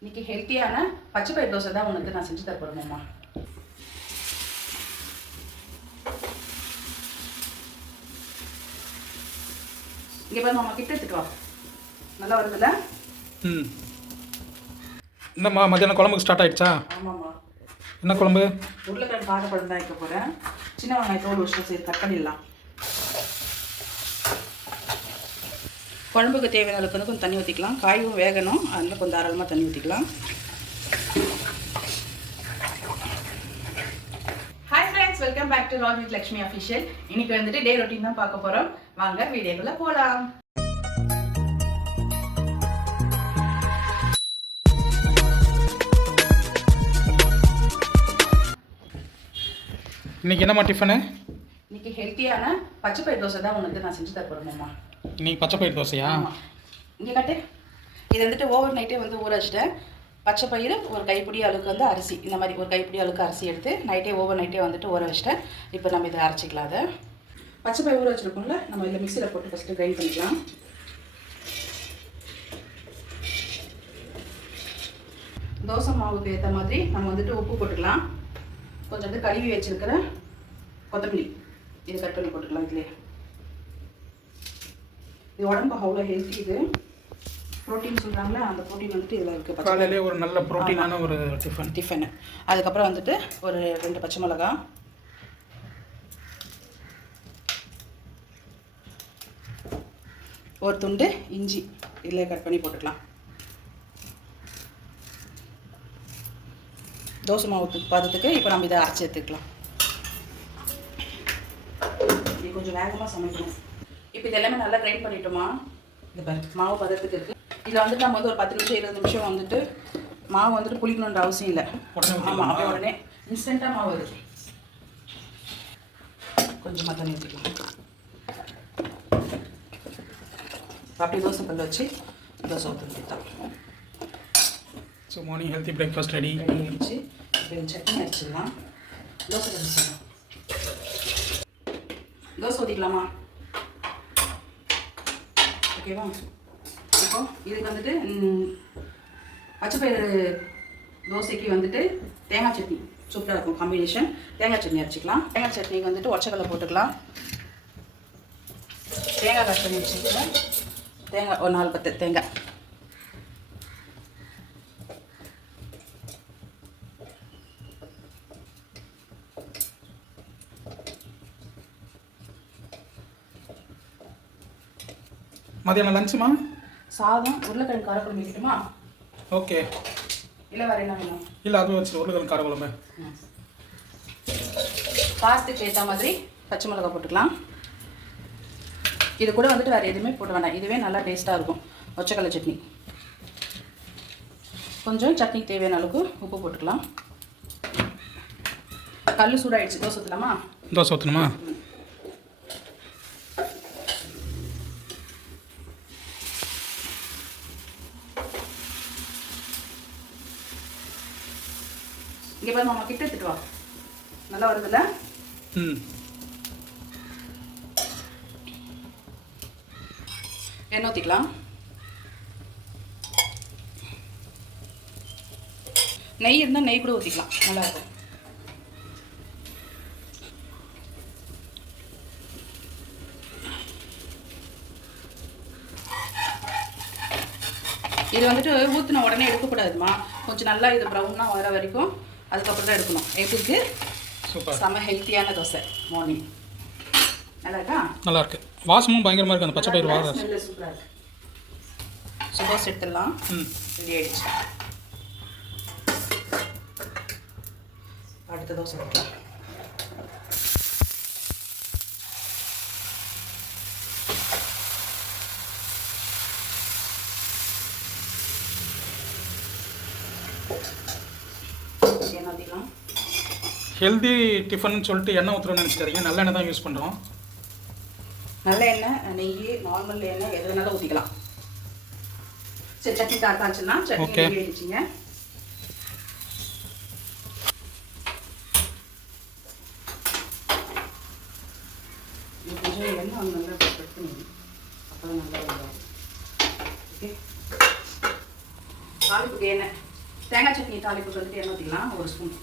இன்னைக்கு ஹெல்த்தியான பச்சை பயிர் தோசை தான் உனக்கு நான் செஞ்சு தர போறேன்மா. இங்கே பாரு மாமா, கிட்ட எடுத்துட்டு வா. நல்லா வருதுல்ல? என்னம்மா மத்தியானம் குழம்புக்கு ஸ்டார்ட் ஆயிடுச்சா? ஆமாம்மா. என்ன குழம்பு? உருளைக்கிழங்கு காரக்குழம்பு தான் வைக்க போகிறேன். சின்ன வெங்காயத்தோடு ஒரு சரி கட் பண்ணிடலாம். குழம்புக்கு தேவையான அளவுக்கு வந்து கொஞ்சம் தண்ணி ஊற்றிக்கலாம். காயும் வேகணும், அதனால் கொஞ்சம் தாராளமாக தண்ணி ஊற்றிக்கலாம். Hi friends, welcome back to rock with Lakshmi official. இன்னைக்கு வந்துட்டு டே ரொட்டீன் தான் பார்க்க போகிறோம். வாங்க வீடியோக்குள்ளே போகலாம். இன்னைக்கு என்னம்மா டிஃபனு? இன்னைக்கு ஹெல்த்தியான பச்சை பயிர் தோசை தான் உனக்கு நான் செஞ்சு தர போகிறேன்மா. இன்னைக்கு பச்சை பயிர் தோசையா? இங்கே காட்டு. இது வந்துட்டு ஓவர் நைட்டே வந்து ஊற வச்சிட்டேன். பச்சை பயிர் ஒரு கைப்பிடி அளவுக்கு வந்து அரிசி, இந்த மாதிரி ஒரு கைப்பிடி அளவுக்கு அரிசி எடுத்து நைட்டே ஓவர் நைட்டே வந்துட்டு ஊற வச்சிட்டேன். இப்போ நம்ம இதை அரைச்சிக்கலாம். அதை பச்சை பயிர் ஊற வச்சுருக்கோம்ல, நம்ம இதில் மிக்சியில் போட்டு ஃபஸ்ட்டு கிரைண்ட் பண்ணிக்கலாம். தோசை மாவுக்கு ஏற்ற மாதிரி நம்ம வந்துட்டு உப்பு போட்டுக்கலாம். கொஞ்சம் வந்து கழுவி வச்சுருக்கிற கொத்தமல்லி இது கட் பண்ணி போட்டுக்கலாம். இதுலேயே இது உடம்புக்கு அவ்வளோ ஹெல்த்தி. இது ப்ரோட்டீன் சொல்கிறாங்களே, அந்த ப்ரோட்டீன் வந்துட்டு இதில் இருக்குது. காலையிலே ஒரு நல்ல ப்ரோட்டீனான ஒரு டிஃபனு. அதுக்கப்புறம் வந்துட்டு ஒரு 2 பச்சை மிளகா, ஒரு துண்டு இஞ்சி இதில் கட் பண்ணி போட்டுக்கலாம். தோசை மாவு பதத்துக்கு இப்போ நம்ம இதை அரைச்சி எடுத்துக்கலாம். இது கொஞ்சம் வேகமாக சமைக்கணும். இப்போ இது எல்லாமே நல்லா கிரைண்ட் பண்ணிட்டோமா? இந்த பாரு மாவு பதத்துக்கு இருக்குது. இதில் வந்துட்டு நம்ம வந்து ஒரு 10 நிமிஷம் 20 நிமிஷம் வந்துட்டு மாவு வந்துட்டு புளிக்கணுன்ற அவசியம் இல்லை. ஆமாம், அப்படியே உடனே இன்ஸ்டண்ட்டாக மாவு வருது. கொஞ்சமாக தண்ணி ஊற்றிக்கலாம். அப்படியே தோசை கல் வச்சு தோசை ஊற்றிக்கலாம். So morning healthy breakfast ready ஆகிடுச்சு. இப்போ சட்னி அரைச்சிடலாம். தோசை கழிச்சிடலாம். தோசை ஊற்றிக்கலாமா? ஓகேவா? இப்போ இதுக்கு வந்துட்டு பச்சைப்பயிறு தோசைக்கு வந்துட்டு தேங்காய் சட்னி சூப்பராக இருக்கும் காம்பினேஷன். தேங்காய் சட்னி அரைச்சிக்கலாம். தேங்காய் சட்னிக்கு வந்துட்டு ஒச்சக்கல்லை போட்டுக்கலாம். தேங்காய் கட் பண்ணி வச்சுக்கலாம். தேங்காய் ஒரு 4-10 தேங்காய். மதியானம் லஞ்சுமா? சாதம், உருளைக்கிழங்கு காரக்குழம்பு வைக்கட்டுமா? ஓகே. இல்லை வேறு என்ன வேணும்? இல்லை அதுவும் வச்சு உருளைக்கிழங்கு காரக்குழம்பு. காரத்துக்கு ஏற்ற மாதிரி பச்சை மிளகா போட்டுக்கலாம். இது கூட வந்துட்டு வேறு எதுவுமே போட வேண்டாம். இதுவே நல்லா டேஸ்ட்டாக இருக்கும். ஒச்சக்கல்லை சட்னி. கொஞ்சம் சட்னிக்கு தேவையான அளவுக்கு உப்பு போட்டுக்கலாம். கல் சூடாகிடுச்சு. தோசை ஊற்றலாமா? தோசை ஊற்றணுமா? இங்கே பாரு மாமா, கிட்ட எடுத்துட்டு வா. நல்லா வருதுல்ல? எண்ணெய் ஊற்றிக்கலாம். நெய் இருந்தால் நெய் கூட ஊற்றிக்கலாம், நல்லாயிருக்கும். இது வந்துட்டு ஊற்றின உடனே எடுக்கக்கூடாதுமா. கொஞ்சம் நல்லா இது ப்ரௌனாக வர வரைக்கும் அதுக்கப்புறம் தான் எடுக்கணும். எப்படி சூப்பர், செம்ம ஹெல்த்தியான தோசை மார்னிங். நல்லா இருக்கா? நல்லா இருக்கு. வாசமும் பயங்கரமாக இருக்குது. அந்த பச்சை பயிர் வாசம் சூப்பராக இருக்குது. தோசை எடுத்துடலாம். ரெடி ஆகிடுச்சு. அடுத்த தோசை எடுக்கலாம். ஹெல்தி டிஃபன் சொல்லிட்டு எண்ணெய் ஊற்றுறோன்னு நினச்சிக்கிறீங்க. நல்ல எண்ணெய் தான் யூஸ் பண்ணுறோம். நல்ல எண்ணெய், நெய், நார்மல் எண்ணெய் எது வேணாலும் ஊற்றிக்கலாம். சரி, சட்னி தாளிச்சுன்னா சட்னி ரெடி ஆகிடுச்சிங்க. கொஞ்சம் எண்ணெய் அவங்க நல்லா கட் பண்ணி அப்போ தான் நல்லா வரும். ஓகே, தாளிப்புக்கு எண்ணெய் தேங்காய் சட்னி தாளிப்புக்கு வந்துட்டு எண்ணெய் ஊற்றிக்கலாம். ஒரு ஸ்பூன்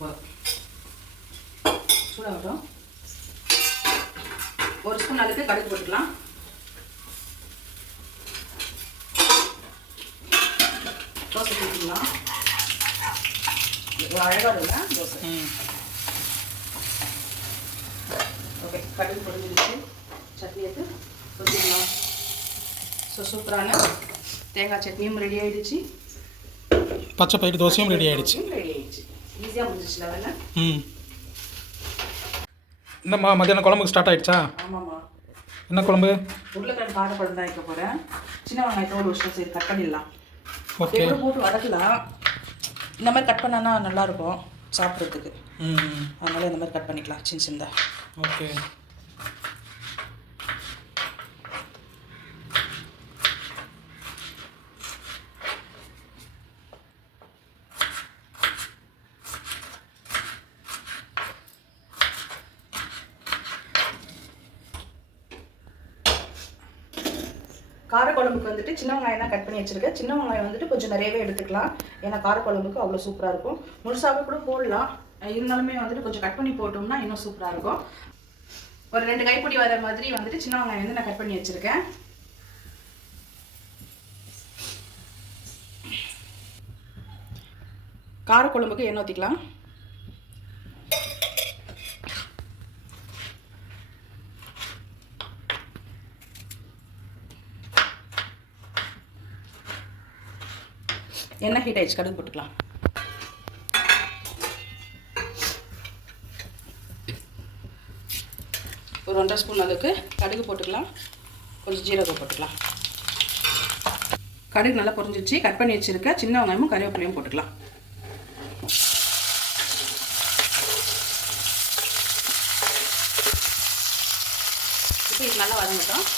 போதும். சூடாகட்டும். ஒரு ஸ்பூன் அளவுக்கு கடுகு போட்டுக்கலாம். தோசை ஊற்றிக்கலாம். அழகாக இல்லை தோசை. ஓகே, கடுகு பொரிஞ்சிருச்சு. சட்னி எடுத்து ஊற்றிக்கலாம். ஸோ சூப்பரான தேங்காய் சட்னியும் ரெடி ஆகிடுச்சு. பச்சை பயிறு தோசையும் ரெடி ஆகிடுச்சு. ஈஸியாக முடிஞ்சிச்சுல வேலை. என்னம்மா மத்தியானம் குழம்புக்கு ஸ்டார்ட் ஆகிடுச்சா? ஆமாம்மா. என்ன குழம்பு? உருளைக்கிழங்கு காரக்குழம்பு தான் வைக்க போகிறேன். சின்ன வெங்காயத்தோடு ஒரு வருஷம் சரி கட் பண்ணிடலாம். ஓகே, போட்டு வதக்கலாம். இந்த மாதிரி கட் பண்ணான்னா நல்லாயிருக்கும் சாப்பிட்றதுக்கு. அதனால் இந்த மாதிரி கட் பண்ணிக்கலாம் சின்ன சின்னதாக. ஓகே. காரக்குழம்புக்கு வந்துட்டு சின்ன வெங்காயம் தான் கட் பண்ணி வச்சுருக்கேன். சின்ன வெங்காயம் வந்துட்டு கொஞ்சம் நிறையவே எடுத்துக்கலாம். ஏன்னா காரக்குழம்புக்கு அவ்வளோ சூப்பராக இருக்கும். முழுசாகவே கூட போடலாம். இருந்தாலுமே வந்துட்டு கொஞ்சம் கட் பண்ணி போட்டோம்னா இன்னும் சூப்பராக இருக்கும். ஒரு 2 கைப்பிடி வர மாதிரி வந்துட்டு சின்ன வெங்காயம் வந்து நான் கட் பண்ணி வச்சுருக்கேன். காரக்குழம்புக்கு எண்ணெய் ஊற்றிக்கலாம். எண்ணெய் ஹீட் ஆயிடுச்சு. கடுகு போட்டுக்கலாம். ஒரு 1.5 ஸ்பூன் அளவுக்கு கடுகு போட்டுக்கலாம். கொஞ்சம் ஜீரகம் போட்டுக்கலாம். கடுகு நல்லா பொரிஞ்சிச்சு. கட் பண்ணி வச்சுருக்க சின்ன வெங்காயமும் கறிவேப்பிலையும் போட்டுக்கலாம். இப்போ இது நல்லா வதங்கட்டும்.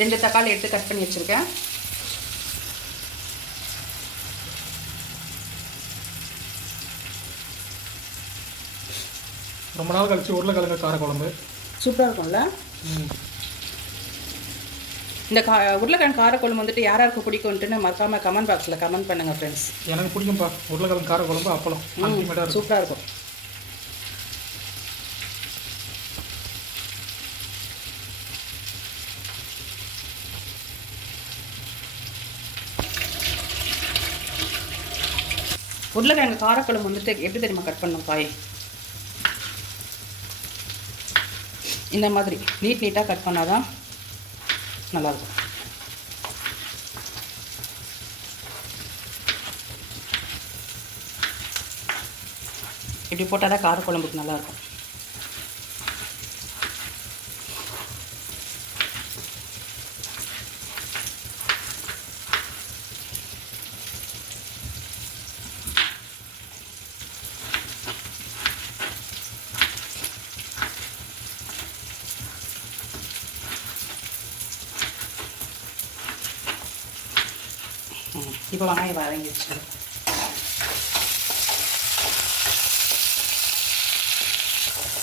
ரெண்டு தக்காளி எடுத்து கட் பண்ணி வச்சுருக்கேன். ரொம்ப நாள் கழிச்சு உருளைக்கிழங்கு காரக்குழம்பு சூப்பராக இருக்கும்ல. இந்த உருளைக்கிழங்கு காரக்குழம்பு வந்துட்டு யாராருக்கு பிடிக்கும்ட்டுன்னு மறக்காமல் கமெண்ட் பாக்ஸில் கமெண்ட் பண்ணுங்கள் ஃப்ரெண்ட்ஸ். எனக்கு பிடிக்கும்ப்பா உருளைக்கிழங்கு காரக்குழம்பு. அப்பளம் சூப்பராக இருக்கும். உருளைக்கிழங்கு காரக்குழம்பு வந்துட்டு எப்படி தெரியுமா கட் பண்ணணும் காய்? இந்த மாதிரி நீட்டாக கட் பண்ணாதான் நல்லாயிருக்கும். இப்படி போட்டால் தான் காரக்குழம்புக்கு நல்லாயிருக்கும். இப்போ வெங்காயம் வதங்கிடுச்சு.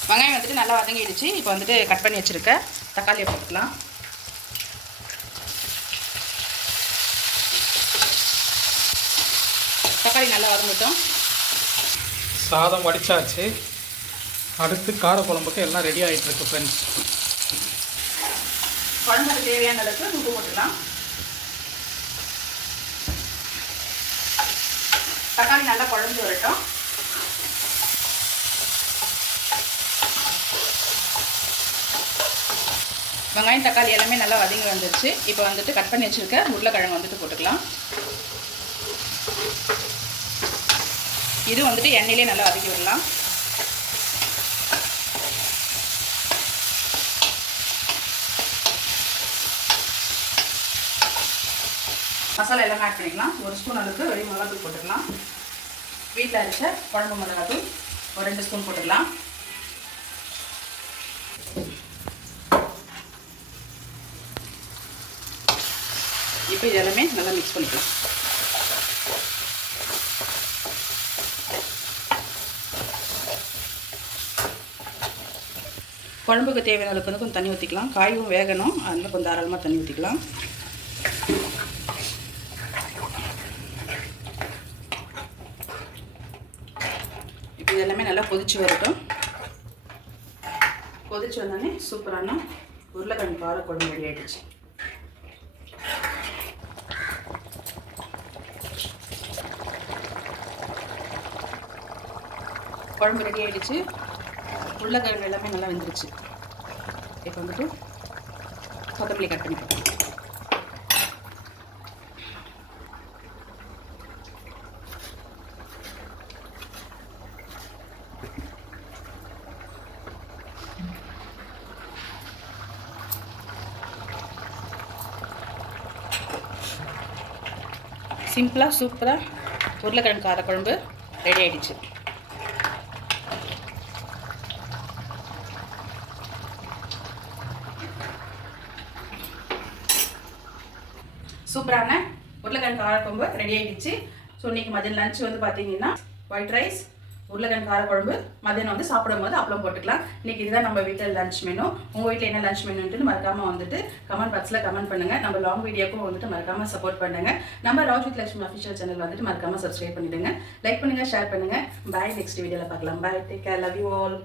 வெங்காயம் வந்துட்டு நல்லா வதங்கிடுச்சு. இப்போ வந்துட்டு கட் பண்ணி வச்சுருக்க தக்காளியை போட்டுக்கலாம். தக்காளி நல்லா வதங்கட்டும். சாதம் வடிச்சாச்சு. அடுத்து காரக்குழம்புக்கு எல்லாம் ரெடி ஆகிட்டு இருக்கு ஃப்ரெண்ட்ஸ். குழம்புக்கு தேவையான அளவுக்கு உப்பு போட்டுக்கலாம். தக்காளி நல்லா குழம்பு வரட்டும். வெங்காயம் தக்காளி எல்லாமே நல்லா வதங்கி வந்துருச்சு. இப்போ வந்துட்டு கட் பண்ணி வச்சுருக்க உருளைக்கிழங்கு வந்துட்டு போட்டுக்கலாம். இது வந்துட்டு எண்ணெயிலே நல்லா வதக்கி விடலாம். மசாலா எல்லாம் ஆட் பண்ணிக்கலாம். ஒரு ஸ்பூன் அளவுக்கு வெறும் மிளகாத்தூள் போட்டுக்கலாம். வீட்டில் அரைச்ச குழம்பு மிளகாத்தூள் ஒரு 2 ஸ்பூன் போட்டுக்கலாம். இப்போ இது எல்லாமே நல்லா மிக்ஸ் பண்ணிக்கலாம். குழம்புக்கு தேவையான அளவுக்கு வந்து கொஞ்சம் தண்ணி ஊற்றிக்கலாம். காயும் வேகணும், அதனால் கொஞ்சம் தாராளமாக தண்ணி ஊற்றிக்கலாம். இப்போ இது எல்லாமே நல்லா கொதிச்சு வரட்டும். கொதிச்சு வந்தோடனே சூப்பரான உருளைக்கிழங்கு காரக்குழம்பு ரெடி ஆகிடுச்சு. குழம்பு ரெடி ஆகிடுச்சு. உருளைக்கிழங்கு எல்லாமே நல்லா வெந்துருச்சு. இப்போ வந்துட்டு கொத்தமல்லி கட் பண்ணிக்கலாம். சிம்பிளாக சூப்பராக உருளைக்கிழங்கு காரக்குழம்பு ரெடி ஆகிடுச்சு. சூப்பரான உருளைக்கிழங்கு காரக்குழம்பு ரெடி ஆகிடுச்சு. ஸோ இன்றைக்கி மதியம் லஞ்ச் வந்து பார்த்தீங்கன்னா ஒயிட் ரைஸ், உருளைக்கிழங்கு காரக்குழம்பு. மதியானம் வந்து சாப்பிடும் போது அப்பளம் போட்டுக்கலாம். இன்றைக்கி இதுதான் நம்ம வீட்டில் லஞ்ச் மெனு. உங்கள் வீட்டில் என்ன லஞ்ச் மெனுன்ட்டு மறக்காமல் வந்துட்டு கமெண்ட் பாக்ஸில் கமெண்ட் பண்ணுங்கள். நம்ம லாங் வீடியோக்கும் வந்துட்டு மறக்காமல் சப்போர்ட் பண்ணுங்கள். நம்ம Raj with Lakshmi official channel வந்துட்டு மறக்காமல் சப்ஸ்கிரைப் பண்ணிவிடுங்க. லைக் பண்ணுங்கள், ஷேர் பண்ணுங்கள். பாய். நெக்ஸ்ட் வீடியோவில் பார்க்கலாம். Bye. Take care. Love you all.